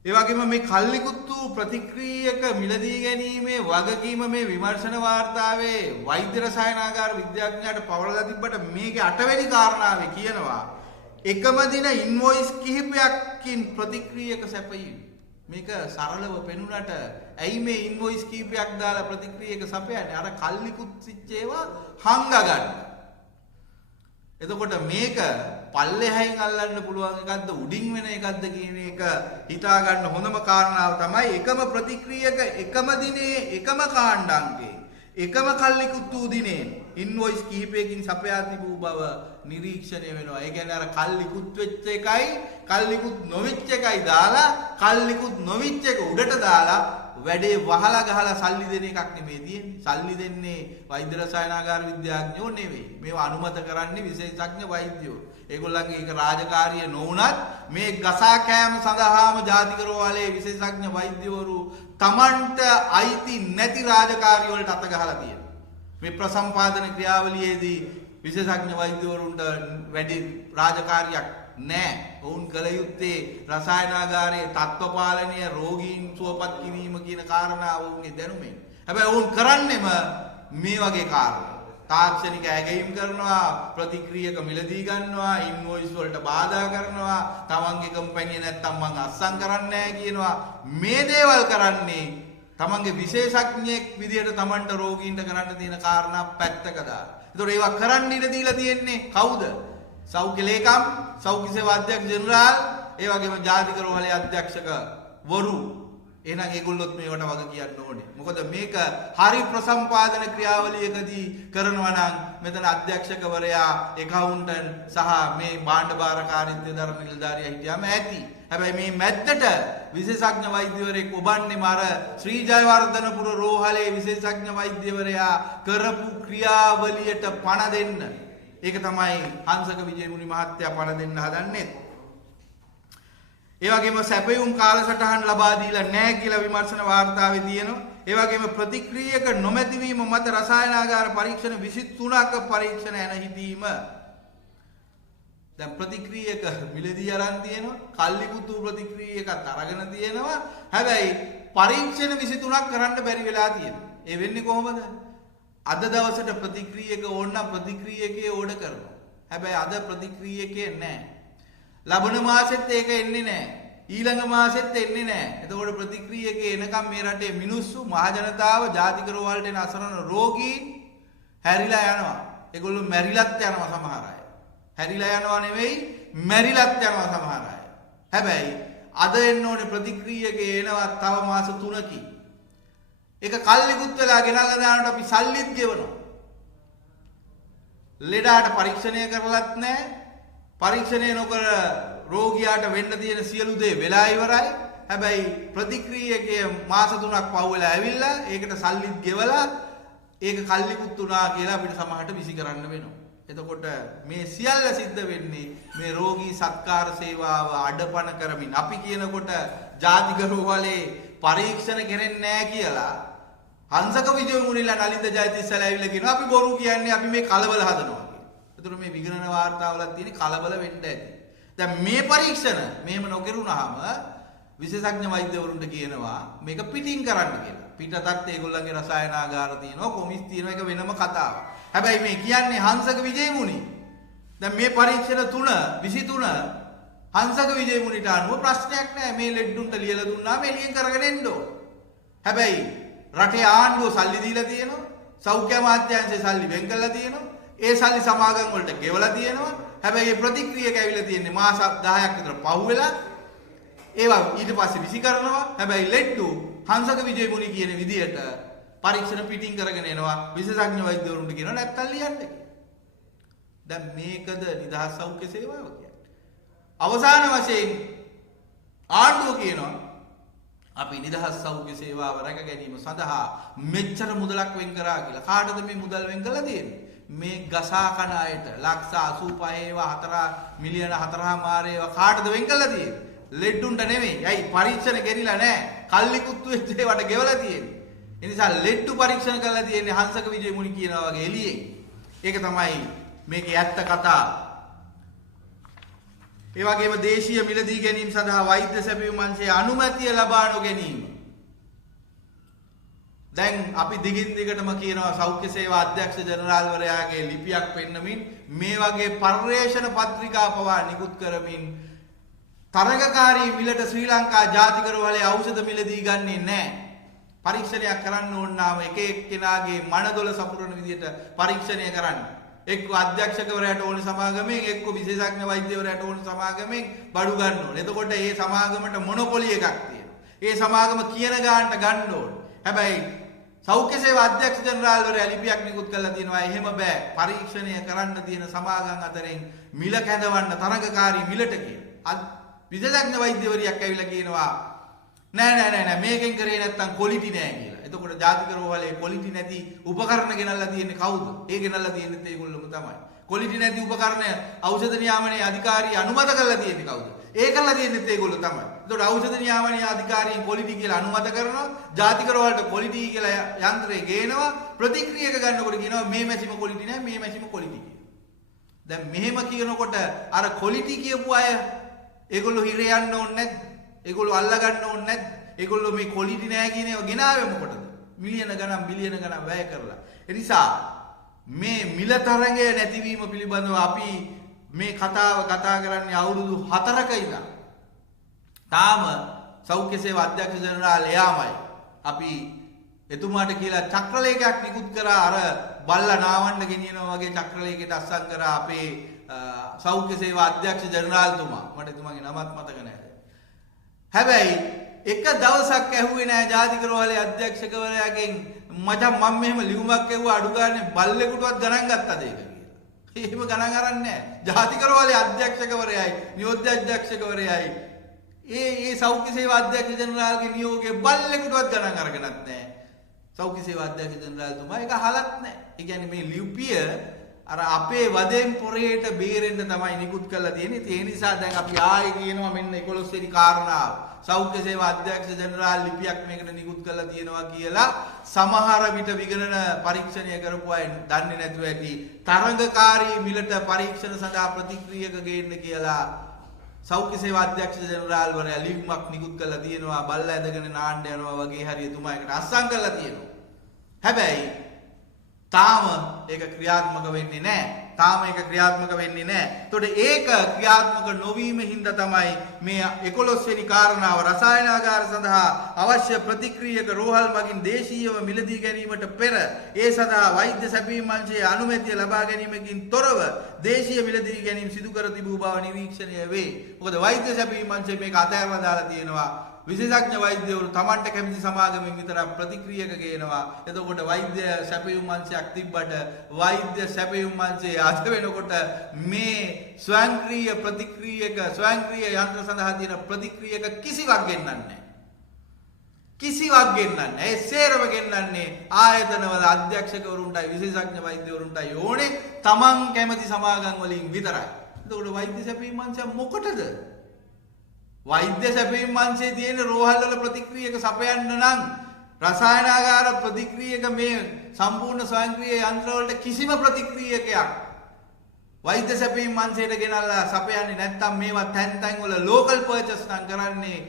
ඒ වගේම මේ කල්ලිකුත් වූ ප්‍රතික්‍රියක මිලදී ගැනීමේ වගකීම මේ විමර්ශන වාර්තාවේ වෛද්‍ය රසායනාගාර විද්‍යාඥයාට පවරලා තිබ්බට මේකේ 8 වෙනි කාරණාවේ කියනවා එකම දින ඉන්වොයිස් කිහිපයකින් ප්‍රතික්‍රියක සැපයීම. මේක සරලව පෙනුනට ඇයි මේ ඉන්වොයිස් කිහිපයක් දාලා ප්‍රතික්‍රියක සපයන්නේ? අර කල්ලිකුත් සිච්ච ඒවා හංග ගන්න. එතකොට මේක පල්ලෙහායින් අල්ලන්න පුළුවන් එකක්ද උඩින් වෙන එකක්ද කියන එක හිතා ගන්න හොඳම කාරණාව තමයි එකම ප්‍රතික්‍රියක එකම දිනේ එකම කාණ්ඩාංකේ එකම කල්ලිකුත් වූ දිනේ ඉන්වොයිස් කිහිපයකින් සපයා තිබූ බව නිරීක්ෂණය වෙනවා. ඒ කියන්නේ අර කල්ලිකුත් වෙච්ච එකයි කල්ලිකුත් නොවිච්ච එකයි දාලා කල්ලිකුත් නොවිච්ච එක උඩට දාලා වැඩේ වහලා ගහලා සල්ලි දෙන එකක් නෙමෙයි තියෙන්නේ. සල්ලි දෙන්නේ වෛද්‍ය රසායනාගාර විද්‍යාඥයෝ නෙවෙයි. මේවා අනුමත කරන්නේ විශේෂඥ වෛද්‍යයෝ. ඒගොල්ලන්ගේ ඒක රාජකාරිය නොවුනත් මේ ගසා කෑම සඳහාම ජාතික රෝහලේ විශේෂඥ වෛද්‍යවරු Tamanට අයිති නැති රාජකාරිය වලට අත ගහලා තියෙනවා. මේ ප්‍රසම්පාදන ක්‍රියාවලියේදී විශේෂඥ වෛද්‍යවරුන්ට වැඩි රාජකාරියක් නැහැ. ඔවුන් කළ යුත්තේ රසායනාගාරයේ තත්ත්ව පාලනය, රෝගීන් සුවපත් කිරීම කියන කාරණා ඔවුන්ගේ දැනුමෙන්. හැබැයි ඔවුන් කරන්නේම මේ වගේ කාරණා. තාක්ෂණික ඇගයීම් කරනවා, ප්‍රතික්‍රියක මිලදී ගන්නවා, ඉන්වොයිස් වලට බාධා කරනවා, තමන්ගේ කම්පැනි නැත්තම් මං අස්සම් කරන්නේ නැහැ කියනවා. මේ දේවල් කරන්නේ තමන්ගේ විශේෂඥයෙක් විදියට තමන්ට රෝගීන්ට කරන්න තියෙන කාරණා පැත්තක දාලා. ඒතකොට ඒවා කරන්න ඉඩ දීලා තියෙන්නේ කවුද? සෞඛ්‍ය ලේකම්, සෞඛ්‍ය සේවා අධ්‍යක්ෂ ජෙනරාල්, ඒ වගේම ජාතික රෝහලේ අධ්‍යක්ෂක වරු. එහෙනම් ඒගොල්ලොත් මේවට වග කියන්න ඕනේ. මොකද මේක හරි ප්‍රසම්පාදන ක්‍රියාවලියකදී කරනවා නම් මෙතන අධ්‍යක්ෂකවරයා, එකවුන්ටන්ට් සහ මේ භාණ්ඩ භාරකාරීත්වය දරන නිලධාරියා හිටියාම ඇති. හැබැයි මේ මැද්දට විශේෂඥ වෛද්‍යවරයෙක් ඔබන්නේම අර ශ්‍රී ජයවර්ධනපුර රෝහලේ විශේෂඥ වෛද්‍යවරයා කරපු ක්‍රියාවලියට පණ දෙන්න. ඒක තමයි හංසක විජේමුනි මහත්තයා පණ දෙන්න හදන්නේ. ඒ වගේම සැපයුම් කාලසටහන් ලබා දීලා නැහැ කියලා විමර්ශන වාර්තාවේ තියෙනවා. ඒ වගේම ප්‍රතික්‍රියක නොමැතිවීම මත රසායනාගාර පරීක්ෂණ 23ක පරීක්ෂණ යන හිතීම. දැන් ප්‍රතික්‍රියක මිලදී අරන් තියෙනවා. කල්ලිකුතු ප්‍රතික්‍රියකත් අරගෙන තියෙනවා. හැබැයි පරීක්ෂණ 23ක් කරන්න බැරි වෙලා තියෙනවා. ඒ වෙන්නේ කොහොමද? අද දවසට ප්‍රතික්‍රියක ඕන නම් ප්‍රතික්‍රියකේ ඕඩර් කරනවා. හැබැයි අද ප්‍රතික්‍රියකේ නැහැ. ලබන මාසෙත් ඒක එන්නේ නැහැ. ඊළඟ මාසෙත් එන්නේ නැහැ. එතකොට ප්‍රතික්‍රියකේ එනකම් මේ රටේ මිනිස්සු, මහ ජනතාව, ජාතික රෝහලට එන අසරණ රෝගීන් හැරිලා යනවා. ඒගොල්ලෝ මැරිලත් යනවා සමහර අය. හැරිලා යනවා නෙවෙයි, මැරිලත් යනවා සමහර අය. හැබැයි අද එන්න ඕනේ ප්‍රතික්‍රියකේ එනවා තව මාස 3කින්. ඒක කල්ලිකුත් වෙලා ගෙනල්ලා දානකොට අපි සල්ලිත් ගෙවනවා. ලෙඩාට පරීක්ෂණය කරලත් නැහැ. පරීක්ෂණය නොකර රෝගියාට වෙන්න තියෙන සියලු දේ වෙලා ඉවරයි. හැබැයි ප්‍රතික්‍රියකයේ මාස 3ක් පහු වෙලා ඇවිල්ලා ඒකට සල්ලිත් ගෙවලා ඒක කල්ලිකුත් උනා කියලා අපිට සමහරට විසි කරන්න වෙනවා. එතකොට මේ සියල්ල සිද්ධ වෙන්නේ මේ රෝගී සත්කාර සේවාව අඩපණ කරමින්. අපි කියනකොට ජාතික රෝහලේ පරීක්ෂණ කෙරෙන්නේ නැහැ කියලා හංසක විජේමුනිලා නලින්ද ජයතිස්සලා ඇවිල්ලා කියනවා අපි බොරු කියන්නේ අපි මේ කලබල හදනවා. ඒතර මේ විගණන වාර්තාවලත් තියෙන කලබල වෙන්න ඇති. දැන් මේ පරීක්ෂණ මෙහෙම නොකරුණාම විශේෂඥ වෛද්‍යවරුන්ට කියනවා මේක පිටින් කරන්න කියලා. පිටතත් ඒගොල්ලන්ගේ රසායනාගාර තියෙනවා, කොමිස් තියෙනවා, ඒක වෙනම කතාවක්. හැබැයි මේ කියන්නේ හංසක විජේමුනි. දැන් මේ පරීක්ෂණ 23 හංසක විජේමුනිට අනුව ප්‍රශ්නයක් නැහැ. මේ ලෙඩුන්ට ලියලා දුන්නාම එළියෙන් කරගෙන එන්න ඕන. හැබැයි රටේ ආණ්ඩුව සල්ලි දීලා තියෙනවා. සෞඛ්‍ය අමාත්‍යාංශය සල්ලි වෙන් කරලා තියෙනවා. ඒ සල්ලි සමාගම් වලට ගෙවලා තියෙනවා. හැබැයි මේ ප්‍රතික්‍රියක ඇවිල්ලා තියෙන්නේ මාස 10ක් විතර පහුවෙලා. ඒවා ඊට පස්සේ විසි කරනවා. හැබැයි ලෙඩ්ඩු හංසක විජේමුනි කියන විදියට පරීක්ෂණ පිටින් කරගෙන එනවා. විශේෂඥ වෛද්‍යවරුන්ට කියනවා නැත්තම් ලියන්න කියලා. දැන් මේකද නිදහස් සෞඛ්‍ය සේවාව කියන්නේ. අවසාන වශයෙන් ආණ්ඩුව කියනවා අපි නිදහස් සෞඛ්‍ය සේවාව රැක ගැනීම සඳහා මෙච්චර මුදලක් වෙන් කරා කියලා. කාටද මේ මුදල් වෙන් කරලා තියෙන්නේ? මේ ගසා කන අයට ලක්ෂ 85 ඒවා 4 මිලියන 4 ඒවා කාටද වෙන් කරලා තියෙන්නේ? ලෙඩුන්ට නෙමෙයි. ඇයි පරීක්ෂණ ගෙනිලා නැහැ. කල්ලි කුත්තු වෙච්ච ඒවට ගෙවලා තියෙන්නේ. ඒ නිසා ලෙඩ්ඩු පරීක්ෂණ කරලා තියෙන්නේ හංසක විජේමුනි කියනවා වගේ එළියෙන්. ඒක තමයි මේකේ ඇත්ත කතාව. ඒ වගේම දේශීය මිලදී ගැනීම සඳහා වෛද්‍ය සැපයුම් අංශයේ අනුමැතිය ලබා නොගැනීම. දැන් අපි දිගින් දිගටම කියනවා සෞඛ්‍ය සේවා අධ්‍යක්ෂ ජනරාල්වරයාගේ ලිපියක් පෙන්නමින් මේ වගේ පර්යේෂණ පත්‍රිකා පවා නිකුත් කරමින් තරගකාරී මිලට ශ්‍රී ලංකා ජාතික රෝහලේ ඖෂධ මිලදී ගන්නේ නැහැ. පරීක්ෂණයක් කරන්න ඕන නම් එක එක්කෙනාගේ මනදොල සපුරන විදිහට පරීක්ෂණය කරන්න. එක්ක අධ්‍යක්ෂකවරයාට ඕන සමාගමෙන් එක්ක විශේෂඥ වෛද්‍යවරයාට ඕන සමාගමෙන් බඩු ගන්න ඕන. එතකොට ඒ සමාගමට මොනොපොලි එකක් තියෙනවා. ඒ සමාගම කියන ගානට ගන්න ඕන. හැබැයි සෞඛ්‍ය සේවා අධ්‍යක්ෂ ජනරාල්වරයා ලිපියක් නිකුත් කරලා තියෙනවා එහෙම බෑ. පරීක්ෂණය කරන්න තියෙන සමාගම් අතරින් මිල කැඳවන්න තරගකාරී මිලට කියලා. විශේෂඥ වෛද්‍යවරියක් ඇවිල්ලා කියනවා නෑ මේකෙන් කරේ නැත්තම් ක්වොලිටි නෑ කියලා. එතකොට ජාතික රෝහලේ ක්වොලිටි නැති උපකරණ ගෙනල්ලා තියෙන්නේ කවුද? ඒ ගෙනල්ලා තියෙන්නේ ඒගොල්ලොම තමයි. ක්වොලිටි නැති උපකරණ ඖෂධ නියාමනයේ අධිකාරිය අනුමත කරලා තියෙන්නේ කවුද? ඒ කරලා තියෙන්නේ ඒගොල්ලෝ තමයි. එතකොට ඖෂධ නියාමනයේ අධිකාරියෙන් ක්වොලිටි කියලා අනුමත කරනවා. ජාතික රෝහලට ක්වොලිටි කියලා යන්ත්‍රය ගේනවා. ප්‍රතික්‍රියක ගන්නකොට කියනවා මේ මැෂිම ක්වොලිටි නෑ මේ මැෂිම ක්වොලිටි කියලා. දැන් මෙහෙම කියනකොට අර ක්වොලිටි කියපු අය ඒගොල්ලෝ හිර යන්න ඕනේ නැද්ද? ඒගොල්ලෝ අල්ලා ගන්න ඕනේ නැද්ද? ඒගොල්ලෝ මේ ක්වොලිටි නෑ කියන ඒවා ගෙනාවේ මොකටද? මිලියන ගණන් බිලියන ගණන් වැය කරලා. ඒ නිසා මේ මිල තරඟය නැතිවීම පිළිබඳව අපි මේ කතාව කතා කරන්නේ අවුරුදු 4ක ඉඳන්. තාම සෞඛ්‍ය සේවා අධ්‍යක්ෂ ජනරාල් එයාමයි. අපි එතුමාට කියලා චක්‍රලේඛයක් නිකුත් කරා අර බල්ලා නාවන්න ගෙනියනවා වගේ චක්‍රලේඛයට අස්සම් කරා අපේ සෞඛ්‍ය සේවා අධ්‍යක්ෂ ජනරාල්තුමා. මට එතුමාගේ නමත් මතක නැහැ. හැබැයි එක දවසක් ඇහුවේ නැහැ ජාතික රෝහලේ අධ්‍යක්ෂකවරයාගෙන් මචං මම මෙහෙම ලියුමක් ඇහුවා අඩු ගානේ බල්ලෙකුටවත් ගණන් ගත්තද ඒක කියලා. එහෙම ගණන් අරන් නැහැ. ජාතික රෝහලේ අධ්‍යක්ෂකවරයයි නියෝජ්‍ය අධ්‍යක්ෂකවරයයි ඒ සෞඛ්‍ය සේවා අධ්‍යක්ෂ ජනරාල්ගේ නියෝගයේ බල්ලෙකුටවත් ගණන් අරගෙනත් නැහැ. සෞඛ්‍ය සේවා අධ්‍යක්ෂ ජනරාල්තුමා ඒක අහලත් නැහැ. ඒ කියන්නේ මේ ලිපිය අර අපේ වදෙන් පොරේට බේරෙන්න තමයි නිකුත් කරලා තියෙන්නේ. ඒ නිසා දැන් අපි ආයේ කියනවා මෙන්න 11 වෙනි කාරණාව. සෞඛ්‍ය සේවා අධ්‍යක්ෂ ජනරාල් ලිපියක් මේකට නිකුත් කරලා තියෙනවා කියලා සමහර විට විගණන පරීක්ෂණය කරපු අය දන්නේ නැතුව ඇති. තරඟකාරී මිලට පරීක්ෂණ සඳහා ප්‍රතික්‍රියක ගේන්න කියලා සෞඛ්‍ය සේවා අධ්‍යක්ෂ ජනරාල්වරයා ලිපියක් නිකුත් කරලා තියෙනවා. බල්ලා ඇදගෙන නාන්න යනවා වගේ හරි එතුමා එකට අස්සම් කරලා තියෙනවා. හැබැයි තාම ඒක ක්‍රියාත්මක වෙන්නේ නැහැ. එතකොට ඒක ක්‍රියාත්මක නොවීම හින්දා තමයි මේ 11 වෙනි කාරණාව රසායනාගාර සඳහා අවශ්‍ය ප්‍රතික්‍රියක රෝහල් මගින් දේශීයව මිලදී ගැනීමට පෙර ඒ සඳහා වෛද්‍ය සැපයීම් අංශයේ අනුමැතිය ලබා ගැනීමකින් තොරව දේශීය මිලදී ගැනීම සිදු කර තිබූ බව නිරීක්ෂණය වේ. මොකද වෛද්‍ය සැපයීම් අංශය මේක අතහැරලා දාලා තියෙනවා. විශේෂඥ වෛද්‍යවරු Tamanට කැමති සමාගමෙන් විතරක් ප්‍රතික්‍රියක ගේනවා. එතකොට වෛද්‍ය සැපයුම් අංශයක් තිබ්බට වෛද්‍ය සැපයුම් අංශයේ අද වෙනකොට මේ ස්වයංක්‍රීය ප්‍රතික්‍රියක ස්වයංක්‍රීය යන්ත්‍ර සඳහා තියෙන ප්‍රතික්‍රියක කිසිවක් ගෙන්නන්නේ නැහැ. ඒ සේරම ගෙන්නන්නේ ආයතනවල අධ්‍යක්ෂකවරුන්ටයි විශේෂඥ වෛද්‍යවරුන්ටයි ඕනේ Taman කැමති සමාගම් වලින් විතරයි. එතකොට වෛද්‍ය සැපයුම් අංශය මොකටද? වෛද්‍ය සැපයීම් අංශයේ තියෙන රෝහල් වල ප්‍රතික්‍රියක සපයන්න නම් රසායනාගාර ප්‍රතික්‍රියක මේ සම්පූර්ණ ස්වයංක්‍රීය යන්ත්‍ර වලට කිසිම ප්‍රතික්‍රියකයක් වෛද්‍ය සැපයීම් අංශයට ගෙනල්ලා සපයන්නේ නැත්නම් මේවා තැන් තැන් වල ලෝකල් පර්චේස් නම් කරන්නේ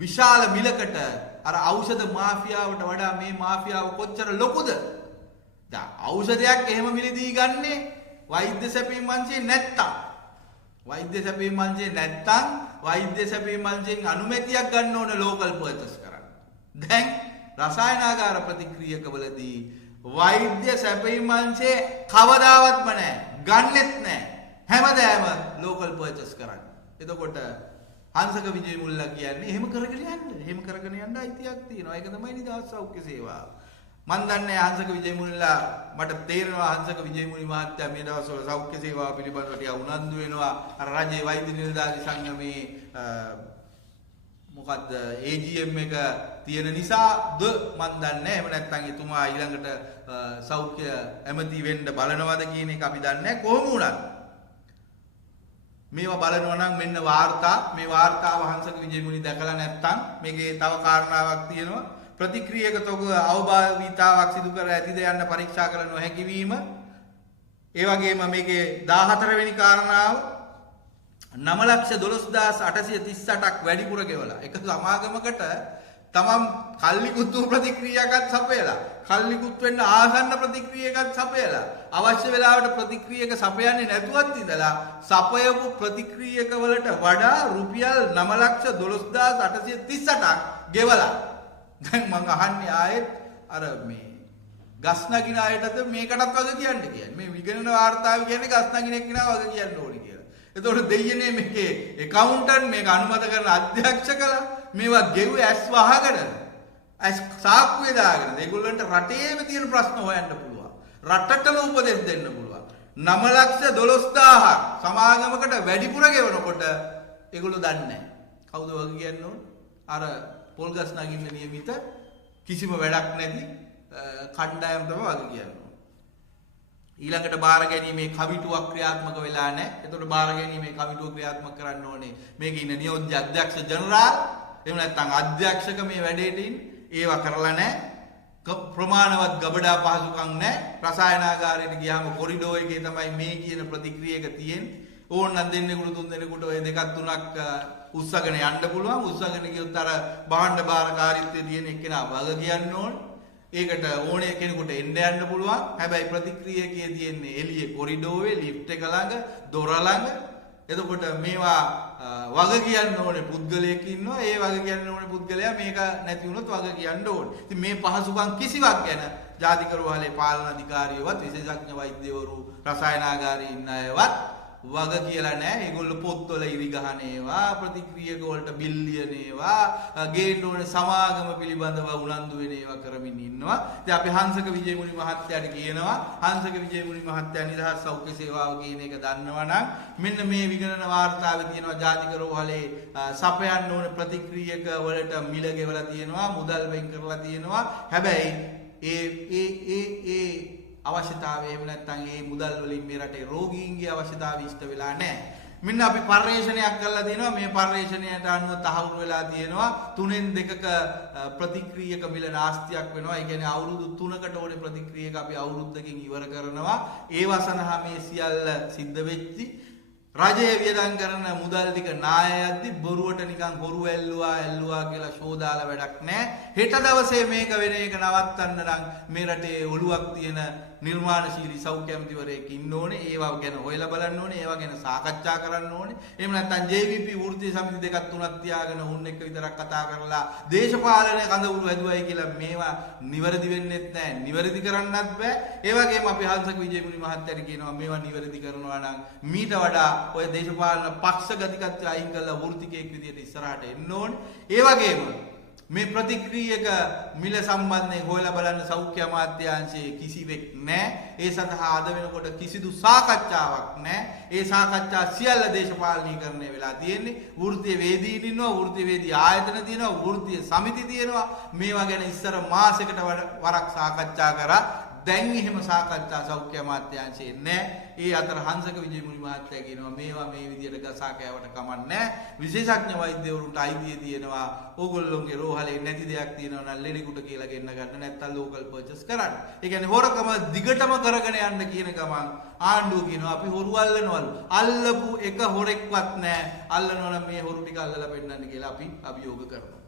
විශාල මිලකට අර ඖෂධ මාෆියාවට වඩා මේ මාෆියාව කොච්චර ලොකුද? දැන් ඖෂධයක් එහෙම මිලදී ගන්නේ වෛද්‍ය සැපීම් මංචේ නැත්තම්. වෛද්‍ය සැපීම් මංචේ නැත්තම් වෛද්‍ය සැපීම් මංචෙන් අනුමැතියක් ගන්න ඕන ලෝකල් පර්චස් කරන්න. දැන් රසායනාගාර ප්‍රතික්‍රියකවලදී වෛද්‍ය සැපීම් මංචේ කවදාවත්ම නැහැ. ගන්නෙත් නැහැ. හැමදාම ලෝකල් පර්චස් කරන්න. එතකොට හංසක විජේමුල්ලා කියන්නේ එහෙම කරගෙන යන්න. එහෙම කරගෙන යන්න අයිතියක් තියෙනවා. ඒක තමයි නිදහස් සෞඛ්‍ය සේවාව. මන් දන්නේ හංසක විජේමුල්ලා මට තේරෙනවා හංසක විජේමුනි මහත්තයා මේ දවස්වල සෞඛ්‍ය සේවාව පිළිබඳව ටික උනන්දු වෙනවා. අර රජයේ වෛද්‍ය නිලධාරී සංගමේ මොකද්ද AGM එක තියෙන නිසාද මන් දන්නේ. එහෙම නැත්නම් එතුමා ඊළඟට සෞඛ්‍ය ඇමති වෙන්න බලනවද කියන එක අපි දන්නේ නැහැ. කොහොම වුණත් මේවා බලනවා නම් මෙන්න වාර්තා. මේ වාර්තාව හංසක විජේමුනි දැකලා නැත්නම් මේකේ තව කාරණාවක් තියෙනවා. ප්‍රතික්‍රියක තොග අවභාවිතාවක් සිදු කර ඇතිද යන්න පරීක්ෂා කළ නොහැකි වීම. ඒ වගේම මේකේ 14 වෙනි කාරණාව 9,12,838ක් වැඩිපුර ගෙවලා එක සමාගමකට තමන් කල්ලිකුත් ප්‍රතික්‍රියාවක් සපයලා කල්ලිකුත් වෙන්න ආසන්න ප්‍රතික්‍රියාවක් සපයලා අවශ්‍ය වෙලාවට ප්‍රතික්‍රියක සපයන්නේ නැතුවත් ඉඳලා සපයපු ප්‍රතික්‍රියක වලට වඩා රුපියල් 9,12,838ක් ගෙවලා දැන් මම අහන්නේ ආයෙත් අර මේ ගස් නගින අයටද මේකටත් වග කියන්න කියන්නේ. මේ විගණන වාර්තාව කියන්නේ ගස් නගින එක්කෙනා වග කියන්න ඕනි කියලා. එතකොට දෙයියනේ මේකේ ඇකවුන්ටන්ට් මේක අනුමත කරන අධ්‍යක්ෂ කළා. මේවා ගෙව්වේ ඇස් වහගෙන ඇස් සාක්කුවේ දාගෙන. ඒගොල්ලන්ට රටේම තියෙන ප්‍රශ්න හොයන්න පුළුවන්. රටටම උපදෙස් දෙන්න පුළුවන්. 9,12,000ක් සමාගමකට වැඩිපුර ගෙවනකොට ඒගොල්ලෝ දන්නේ නැහැ. කවුද වග කියන්න ඕන? අර පොල් ගස් නගින්න නියමිත කිසිම වැඩක් නැති කණ්ඩායම තමයි වග කියන්නේ. ඊළඟට බාර ගැනීමේ කමිටුවක් ක්‍රියාත්මක වෙලා නැහැ. එතකොට බාර ගැනීමේ කමිටුව ක්‍රියාත්මක කරන්න ඕනේ මේකේ ඉන්න නියෝජ්‍ය අධ්‍යක්ෂ ජනරාල්. එහෙම නැත්නම් අධ්‍යක්ෂක මේ වැඩේට ඒවා කරලා නැහැ. ප්‍රමාණවත් ගබඩා පහසුකම් නැහැ. රසායනාගාරයට ගියාම කොරිඩෝ එකේ තමයි මේ කියන ප්‍රතික්‍රියක තියෙන්නේ. ඕනනම් දෙන්නෙකුට තුන් දෙනෙකුට ඔය දෙකක් තුනක් උස්සගෙන යන්න පුළුවන්. උස්සගෙන ගියොත් අර භාණ්ඩ භාරකාරීත්වයේ තියෙන එක්කෙනා වග කියන්න ඕන. ඒකට ඕනේ කෙනෙකුට එන්න යන්න පුළුවන්. හැබැයි ප්‍රතික්‍රියකයේ තියෙන්නේ එළියේ කොරිඩෝවේ ලිෆ්ට් එක ළඟ දොර ළඟ. එතකොට මේවා වග කියන්න ඕනේ පුද්ගලයෙක් ඉන්නවා. ඒ වග කියන්න ඕනේ පුද්ගලයා මේක නැති වුණොත් වග කියන්න ඕනේ. ඉතින් මේ පහසුකම් කිසිවක් ගැන ජාතික රෝහලේ පාලන අධිකාරියවත් විශේෂඥ වෛද්‍යවරු රසායනාගාරයේ ඉන්න අයවත් වග කියලා නැහැ. ඒගොල්ලෝ පොත්වල ඉරි ගහන ඒවා ප්‍රතික්‍රියක වලට බිල්ලියන ඒවා ගේන්න ඕනේ සමාගම පිළිබඳව උනන්දු වෙන ඒවා කරමින් ඉන්නවා. ඉතින් අපි හංසක විජේමුනි මහත්තයාට කියනවා හංසක විජේමුනි මහත්තයා නිදහස් සෞඛ්‍ය සේවාව කියන එක දන්නවා නම් මෙන්න මේ විගණන වාර්තාවේ තියෙනවා ජාතික රෝහලේ සපයන්න ඕනේ ප්‍රතික්‍රියක වලට මිල ගෙවලා තියෙනවා මුදල් වෙන් කරලා තියෙනවා. හැබැයි ඒ අවශ්‍යතාවය එහෙම නැත්නම් ඒ මුදල් වලින් මේ රටේ රෝගීන්ගේ අවශ්‍යතාවය ඉෂ්ට වෙලා නැහැ. මෙන්න අපි පර්යේෂණයක් කරලා දිනවා. මේ පර්යේෂණයට අනුව තහවුරු වෙලා තියෙනවා 3න් 2ක ප්‍රතික්‍රියක මිල නාස්තියක් වෙනවා. ඒ කියන්නේ අවුරුදු 3කට ඕනේ ප්‍රතික්‍රියක අපි අවුරුද්දකින් ඉවර කරනවා. ඒවා සඳහා මේ සියල්ල සිද්ධ වෙච්චි රජයේ වියදම් කරන මුදල් ටික නායයක්දි බොරුවට නිකන් හොරු ඇල්ලුවා කියලා ෂෝදාලා වැඩක් නැහැ. හෙට දවසේ මේක වෙන එක නවත්තන්න නම් මේ රටේ ඔළුවක් තියෙන නිර්මාණශීලී සෞඛ්‍ය ඇමතිවරයෙක් ඉන්න ඕනේ. ඒවා ගැන හොයලා බලන්න ඕනේ. ඒවා ගැන සාකච්ඡා කරන්න ඕනේ. එහෙම නැත්නම් JVP වෘත්තීය සමිති දෙකක් තුනක් තියාගෙන උන් එක්ක විතරක් කතා කරලා දේශපාලන කඳවුරු හැදුවයි කියලා මේවා නිවැරදි වෙන්නේත් නැහැ. නිවැරදි කරන්නත් බෑ. ඒ වගේම අපි හංසක විජේමුනි මහත්තයාට කියනවා මේවා නිවැරදි කරනවා නම් මීට වඩා ඔය දේශපාලන පක්ෂ ගතිකත්වය අයින් කරලා වෘත්තිකයෙක් විදියට ඉස්සරහට එන්න ඕනේ. ඒ වගේම මේ ප්‍රතික්‍රියක මිල සම්බන්ධයෙන් හොයලා බලන්න සෞඛ්‍ය අමාත්‍යාංශයේ කිසිවෙක් නැහැ. ඒ සඳහා අද වෙනකොට කිසිදු සාකච්ඡාවක් නැහැ. ඒ සාකච්ඡා සියල්ල දේශපාලනීකරණය වෙලා තියෙන්නේ. වෘත්තීය වේදීන් ඉන්නවා, වෘත්තීය වේදී ආයතන තියෙනවා, වෘත්තීය සමිති තියෙනවා. මේවා ගැන ඉස්සර මාසයකට වරක් සාකච්ඡා කරා. දැන් එහෙම සාකච්ඡා සෞඛ්‍ය අමාත්‍යාංශයේ නැහැ. ඒ අතර හංසක විජේමුනි මහත්තයා කියනවා මේවා මේ විදියට ගසා කෑවට කමක් නැහැ. විශේෂඥ වෛද්‍යවරුන්ට අයිතිය තියෙනවා. ඕගොල්ලෝගේ රෝහලේ නැති දෙයක් තියෙනවා නම් ලෙඩෙකුට කියලා ගෙන්න ගන්න නැත්නම් ලෝකල් පර්චේස් කරන්න. ඒ කියන්නේ හොරකම දිගටම කරගෙන යන්න කියන ගමන් ආණ්ඩුව කියනවා අපි හොරු අල්ලනවලු. අල්ලපු එක හොරෙක්වත් නැහැ. අල්ලනවා නම් මේ හොරු ටික අල්ලලා පෙන්නන්න කියලා අපි අභියෝග කරනවා.